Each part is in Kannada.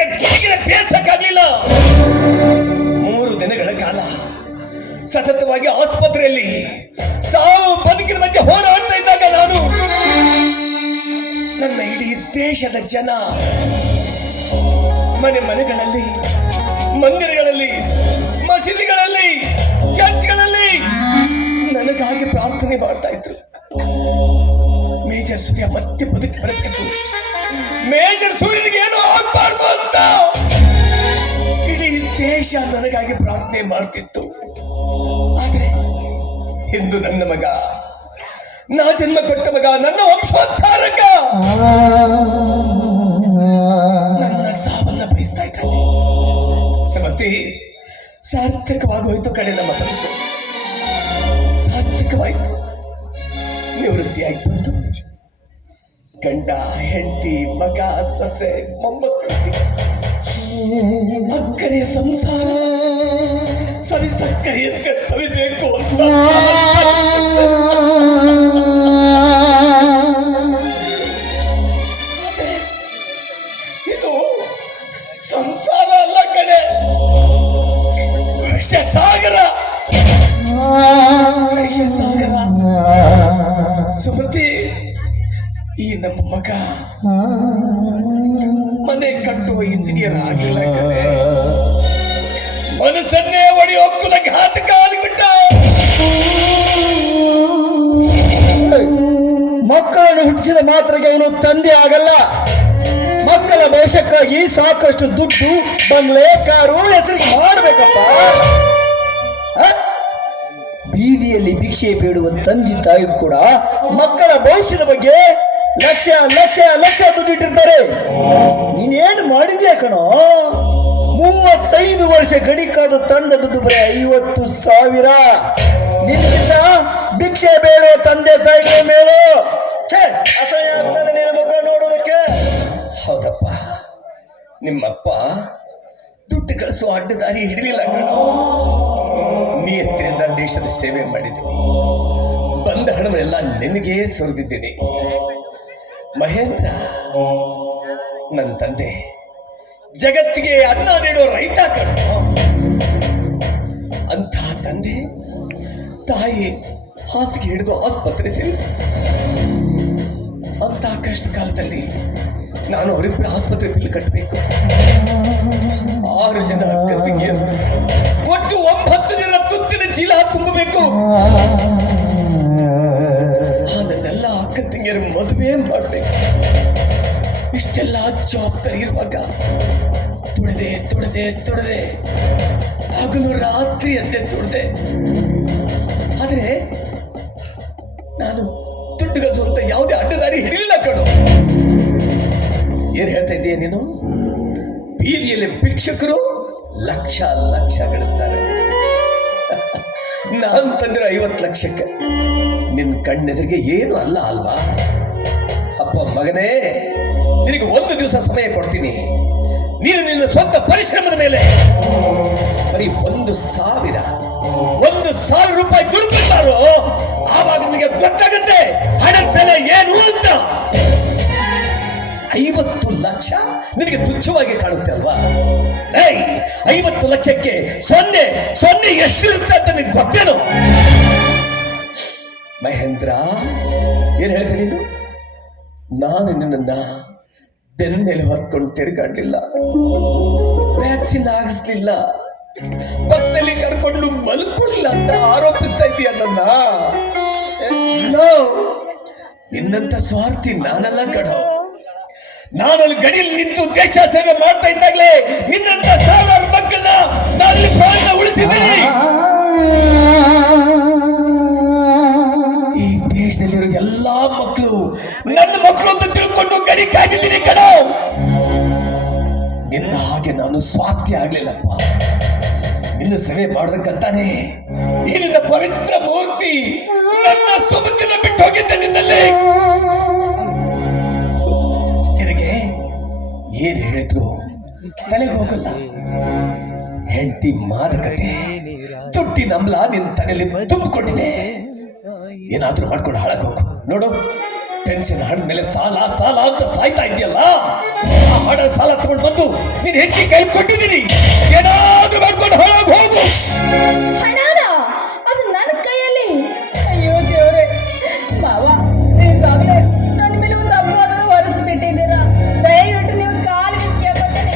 ಹೆಂಡತಿಯ ಕಿರಿಕಿರಿ ಬೇಸಕ್ಕಾಗಲಿಲ್ಲ. 3 ದಿನಗಳ ಕಾಲ ಸತತವಾಗಿ ಆಸ್ಪತ್ರೆಯಲ್ಲಿ ಸಾವು ಬದುಕಿನ ಮಧ್ಯೆ ಹೋರಾಡ್ತಾ ಇದ್ದಾಗ ನಾನು ನನ್ನ ಇಡೀ ದೇಶದ ಜನ ಮನೆಗಳಲ್ಲಿ, ಮಂದಿರಗಳಲ್ಲಿ, ಮಸೀದಿಗಳಲ್ಲಿ, ಚರ್ಚ್ಗಳಲ್ಲಿ ನನಗಾಗಿ ಪ್ರಾರ್ಥನೆ ಮಾಡ್ತಾ ಇದ್ರು. ಮೇಜರ್ ಸೂರ್ಯ ಮತ್ತೆ ಬದುಕಿ ಬರಬೇಕು, ಮೇಜರ್ ಸೂರ್ಯನಿಗೆ ಏನೂ ಆಗ್ಬಾರ್ದು ಅಂತ ಇಡೀ ದೇಶ ನನಗಾಗಿ ಪ್ರಾರ್ಥನೆ ಮಾಡ್ತಿತ್ತು. ಆದ್ರೆ ಇಂದು ನನ್ನ ಮಗ, ನಾ ಜನ್ಮ ಕೊಟ್ಟ ಮಗ, ನನ್ನ ವಂಶೋದ್ಧಾರಕ ನನ್ನ ಸಾವನ್ನ ಬಯಸ್ತಾ ಇದ್ದಾನೆ. ಸಮತಿ, ಸಾರ್ಥಕವಾಗೋಯ್ತು ಕಡೆ ನಮ್ಮ ಬದುಕು, ಸಾರ್ಥಕವಾಯ್ತು. ನಿವೃತ್ತಿಯಾಗಿ ಬಂದು ಗಂಡ, ಹೆಂಡತಿ, ಮಗ, ಸೊಸೆ, ಮೊಮ್ಮಕ್ಕಳು, ಅಕ್ಕರೆಯ ಸಂಸಾರ ಸವಿ ಸಕ್ಕರೆಯಂತ ಸವಿಬೇಕು ಅಂತ ಇದು ಸಂಸಾರ ಅಲ್ಲ ಕಡೆ, ವಿಷಸಾಗರ. ಸುಮತಿ, ಈ ನಮ್ಮ ಮಗ ಮನೆ ಕಟ್ಟುವ ಇಂಜಿನಿಯರ್ ಆಗಲಿಲ್ಲ ಕಡೆ, ಮನಸ್ಸನ್ನೇ ಒಡೆಯೋಕ್ಕುಲ ಘಾತಕ ಆಗಿಬಿಟ್ಟ. ಮಕ್ಕಳನ್ನು ಹುಟ್ಟಿಸಿದ ಮಾತ್ರಕ್ಕೆ ಅವನು ತಂದೆ ಆಗಲ್ಲ. ಮಕ್ಕಳ ಭವಿಷ್ಯಕ್ಕಾಗಿ ಸಾಕಷ್ಟು ದುಡ್ಡು, ಬಂಗ್ಲೆ, ಕಾರು ಹೆಸರಿಗೆ ಮಾಡಬೇಕಪ್ಪ. ಬೀದಿಯಲ್ಲಿ ಭಿಕ್ಷೆ ಬೇಡುವ ತಂದೆ ತಾಯಿ ಕೂಡ ಮಕ್ಕಳ ಭವಿಷ್ಯದ ಬಗ್ಗೆ ಲಕ್ಷ ಲಕ್ಷ ಲಕ್ಷ ದುಡ್ಡು ಇಟ್ಟಿರ್ತಾರೆ. ನೀನೇನು ಮಾಡಿದ್ಯಾ ಕಣೋ? 35 ವರ್ಷ ಗಡಿಕಾದ ತಂದ ದುಡ್ಡು ಬರೀ 50,000. ನಿನ್ನಿಂದ ಭಿಕ್ಷೆ ಬೇಡುವ ತಂದೆ ತಾಯಿಗಳ ಮೇಲೂ ಅಸಹ್ಯ ಆಗ್ತದೆ ನಿನ್ನ ಮುಖ ನೋಡೋದಕ್ಕೆ. ಹೌದಪ್ಪ, ನಿಮ್ಮಪ್ಪ ದುಡ್ಡು ಗಳಿಸುವ ಅಡ್ಡದಾರಿ ಹಿಡಲಿಲ್ಲ ಕಣೋ. ನಿಯತ್ತಿನಿಂದ ದೇಶದ ಸೇವೆ ಮಾಡಿದ್ದೀನಿ. ಬಂದ ಹಣವನ್ನೆಲ್ಲ ನಿನಗೇ ಸುರಿದಿದ್ದೀನಿ. ಮಹೇಂದ್ರ ನನ್ನ ತಂದೆ, ಜಗತ್ತಿಗೆ ಅನ್ನ ನೀಡೋ ರೈತ ಕಣೋ. ಅಂಥ ತಂದೆ ತಾಯಿ ಹಾಸಿಗೆ ಹಿಡಿದು ಆಸ್ಪತ್ರೆ ಸೇರಿ ಅಂತ ಕಷ್ಟ ಕಾಲದಲ್ಲಿ ನಾನು ಅವರಿಬ್ಬರ ಆಸ್ಪತ್ರೆ ಬಿಲ್ ಕಟ್ಟಬೇಕು. 6 ಜನ ಅಕ್ಕ ತಂಗಿಯರು, ಒಟ್ಟು 9 ಜನ ತುತ್ತಿನ ಚೀಲ ತುಂಬಬೇಕು. ನನ್ನೆಲ್ಲ ಅಕ್ಕ ತಂಗಿಯರು ಮದುವೆ ಮಾಡಬೇಕು. ಇಷ್ಟೆಲ್ಲ ಜವಾಬ್ದಾರಿ ಇರುವಾಗ ತುಡದೆ ಹಗಲು ರಾತ್ರಿ ಅಂತೆ ತುಡದೆ. ಆದ್ರೆ ನಾನು ದುಡ್ಡು ಗಳಿಸುವಂತ ಯಾವುದೇ ಅಡ್ಡದಾರಿ ಹಿಡಿಲಿಲ್ಲ ಕಣೋ. ಏನ್ ಹೇಳ್ತಾ ಇದ್ದೀಯ ನೀನು? ಬೀದಿಯಲ್ಲಿ ಭಿಕ್ಷಕರು ಲಕ್ಷ ಲಕ್ಷ ಗಳಿಸ್ತಾರೆ. ನಾನ್ ತಂದಿರೋ 50 ಲಕ್ಷಕ್ಕೆ ನಿನ್ ಕಣ್ಣೆದುರಿಗೆ ಏನು ಅಲ್ಲ ಅಲ್ವಾ? ಅಪ್ಪ ಮಗನೇ, ನಿನಗೆ 1 ದಿವಸ ಸಮಯ ಕೊಡ್ತೀನಿ. ನೀನು ನಿನ್ನ ಸ್ವಂತ ಪರಿಶ್ರಮದ ಮೇಲೆ ಬರೀ 1,000 ರೂಪಾಯಿ ದುಡ್ಡು, ಆವಾಗ ನಿನಗೆ ಗೊತ್ತಾಗುತ್ತೆ ಹಣದ ಬೆಲೆ ಏನು ಅಂತ. 50 ಲಕ್ಷ ನಿನಗೆ ತುಚ್ಛವಾಗಿ ಕಾಣುತ್ತೆ ಅಲ್ವಾ? 50 ಲಕ್ಷಕ್ಕೆ 0 ಎಷ್ಟಿರುತ್ತೆ ಅಂತ ನಿನ್ಗೆ ಗೊತ್ತೇನು? ಮಹೇಂದ್ರ, ಏನ್ ಹೇಳ್ತೀನಿ ನೀನು? ನಾನು ನಿನ್ನ ಬೆನ್ನ ಮೇಲೆ ಹೊತ್ಕೊಂಡು ತಿರುಗಾಡ್ಲಿಲ್ಲ, ವ್ಯಾಕ್ಸಿನ್ ಹಾಕಿಸ್ಲಿಲ್ಲ, ಪಕ್ಕದಲ್ಲಿ ಕರ್ಕೊಂಡು ಮಲ್ಕೊಳ್ಳಿಲ್ಲ ಅಂತ ಆರೋಪಿಸ್ತಾ ಇದೀಯ ನನ್ನ. ನಿನ್ನಂತ ಸ್ವಾರ್ಥಿ ನಾನೆಲ್ಲ ಕಣೋ. ನಾನಲ್ಲಿ ಗಡಿಯಲ್ಲಿ ನಿಂತು ದೇಶ ಸೇವೆ ಮಾಡ್ತಾ ಇದ್ದಾಗಲೇ ನಿನ್ನಂತ 1000 ಮಕ್ಕಳನ್ನ ನಾನು ಪ್ರಾಣ ಉಳಿಸಿದ್ದೀನಿ. ಈ ದೇಶದಲ್ಲಿರೋ ಎಲ್ಲಾ ಮಕ್ಕಳು ನನ್ನ ಮಕ್ಕಳು ಅಂತ ತಿಳ್ಕೊಂಡು ಗಡಿ ಕಾಯ್ದಿದ್ದೀನಿ ಕಣೋ. ನಿನ್ನ ಹಾಗೆ ನಾನು ಸ್ವಾರ್ಥಿ ಆಗ್ಲಿಲ್ಲಪ್ಪ. ನಿನ್ನ ಸೇವೆ ಮಾಡೋದಕ್ಕಂತಾನೆ ಈ ನಿನ್ನ ಪವಿತ್ರ ಮೂರ್ತಿ ನನ್ನ ಸುಮತಿನ ಬಿಟ್ಟು ಹೋಗಿದ್ದೆ ನಿನ್ನಲ್ಲಿ. ನಿನಗೆ ಏನ್ ಹೇಳಿದ್ರು ತಲೆಗೆ ಹೋಗಲ್ಲ. ಹೆಂಡತಿ ಮಾದಕತೆ, ತುಟ್ಟಿನ ಅಂಬ್ಲ ನಿನ್ನ ತಲೆಯಲ್ಲಿ ತುಂಬಿಕೊಂಡಿದೆ. ಏನಾದ್ರೂ ಮಾಡ್ಕೊಂಡು ಹಾಳಾಗ ಹೋಗು. ನೋಡು, ಟೆನ್ಷನ್ ಹಣ ಮೇಲೆ ಸಾಲ ಸಾಲ ಅಂತ ಸಾಯ್ತಾ ಇದೆಯಲ್ಲ, ಆ ಹಣ ಸಾಲ ತಗೊಂಡು ಬಂದು ನೀನ್ ಹೆಂಡತಿ ಕೈ ಕೊಟ್ಟಿದ್ದೀನಿ, ಏನಾದ್ರೂ ಮಾಡ್ಕೊಂಡು ಹೊರಗೆ ಹೋಗು. ಹಣನ ಅದು ನನ್ನ ಕೈಯಲ್ಲಿ. ಅಯ್ಯೋ ದೇವ್ರೆ, ಮಾವ ಈಗಾಗಲೇ ನನ್ನ ಮೇಲೆ ಒಂದು ಅಪವಾದ ಹೊರಿಸ್ಬಿಟ್ಟಿದ್ದೀರಾ. ದಯವಿಟ್ಟು ನೀವು ಕಾಲಿಗೆ ಕೇಳ್ಕೊತೀನಿ,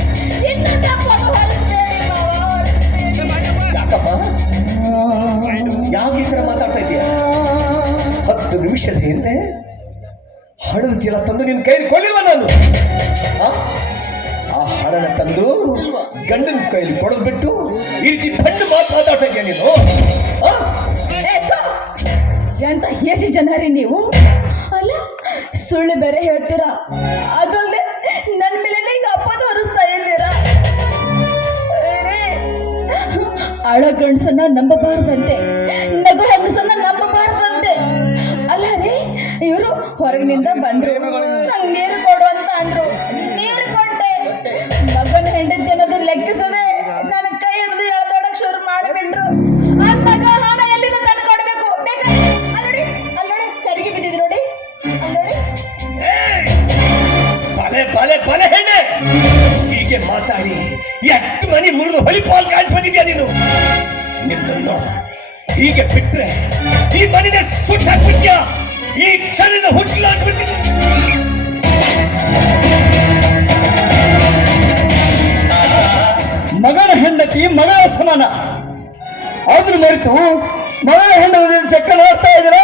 ಇನ್ನೊಂದು ಅಪವಾದ ಹೊರಿಸ್ಬೇಡಿ ಮಾವ, ಹೊರಿಸ್ಬೇಡಿ. ಯಾಕಪ್ಪ ಯಾಕೆ ಈ ತರ ಮಾತಾಡ್ತಾ ಇದೀಯ? 10 ನಿಮಿಷದ ಹಿಂದೆ ಹಣದ ಚೀಲ ತಂದು ನಿನ್ನ ಕೈಲಿ ಕೊಡ್ಲಿಲ್ವ ನಾನು? ಆ ಹಣನ ತಂದು ಗಂಡನ ಕೈಲಿ ಕೊಡೋದು ಬಿಟ್ಟು ಈ ರೀತಿ ಬಂದು ಮಾತಾಡ್ತಾ ಇದೆಯಾ ನೀನು? ಏ, ಥು! ಎಂತ ಹೇಸಿ ಜನರಿ ನೀವು. ಅಲ್ಲ, ಸುಳ್ಳು ಬೇರೆ ಹೇಳ್ತೀರಾ, ಅದಲ್ಲದೆ ನನ್ನ ಮೇಲೆ ಈಗ ಅಪವಾದ ಹೊರಿಸ್ತಾ ಇದ್ದೀರಾ. ಅಳ ಗಂಡಸನ್ನ ನಂಬಬಾರ್ದಂತೆ, ನಗು ಹೆಂಗಸನ್ನ ನಂಬಬಾರ್ದಂತೆ. ಅಲ್ಲ ರೀ, ಇವರು ಹೊರಗಿನಿಂದ ಬಂದ್ರು, ನಂಗೆ ನೀರು ಕೊಡು ಅಂತ ಅಂದ್ರು, ನೀರು ಕೊಟ್ಟೆ. ಮಗನ ಹೆಂಡತಿ ಅನ್ನೋದು ಲೆಕ್ಕಿಸದೆ ನನ್ನ ಕೈ ಹಿಡಿದು ಎಳ್ದಾಡಕ್ ಶುರು ಮಾಡಿಬಿಟ್ರು. ಅಂದಾಗ ಹಣ ಎಲ್ಲಿಂದ ತಂದು ಕೊಡ್ಬೇಕು? ಅಲ್ಲೋಡಿ ಅಲ್ಲೋಡಿ, ಚರಿಗೆ ಬಿದ್ದಿದ್ ನೋಡಿ, ಅಲ್ಲೋಡಿ. ಬಲೆ ಬಲೆ ಬಲೆ ಹೆಣ್ಣೆ, ಹೀಗೆ ಮಾತಾಡಿ ಎಷ್ಟು ಮನಿ ಮುರಿದು ಹೊಳಿ ಪಾಲ್ ಕಾಲ್ಸಿ ಬಂದಿದ್ಯಾ ನೀನು? ನಿನ್ನನ್ನು ಹೀಗೆ ಬಿಟ್ರೆ ಈ ಮನಿನ ಸುಟ್ಟು ಹಾಕ್ಬಿಟ್ಯಾ, ಈ ಕ್ಷಣದ ಹುಟ್ಟಲು ಹಾಕ್ಬಿಟ್ಟಿದ್ಯ. ಮಗನ ಹೆಂಡತಿ ಮಗಳ ಸಮಾನ ಆದ್ರೂ ಮರೆತು ಮಗಳ ಹೆಂಡತಿ ಚೆಕ್ಕ ನೋಡ್ತಾ ಇದ್ದೀರಾ?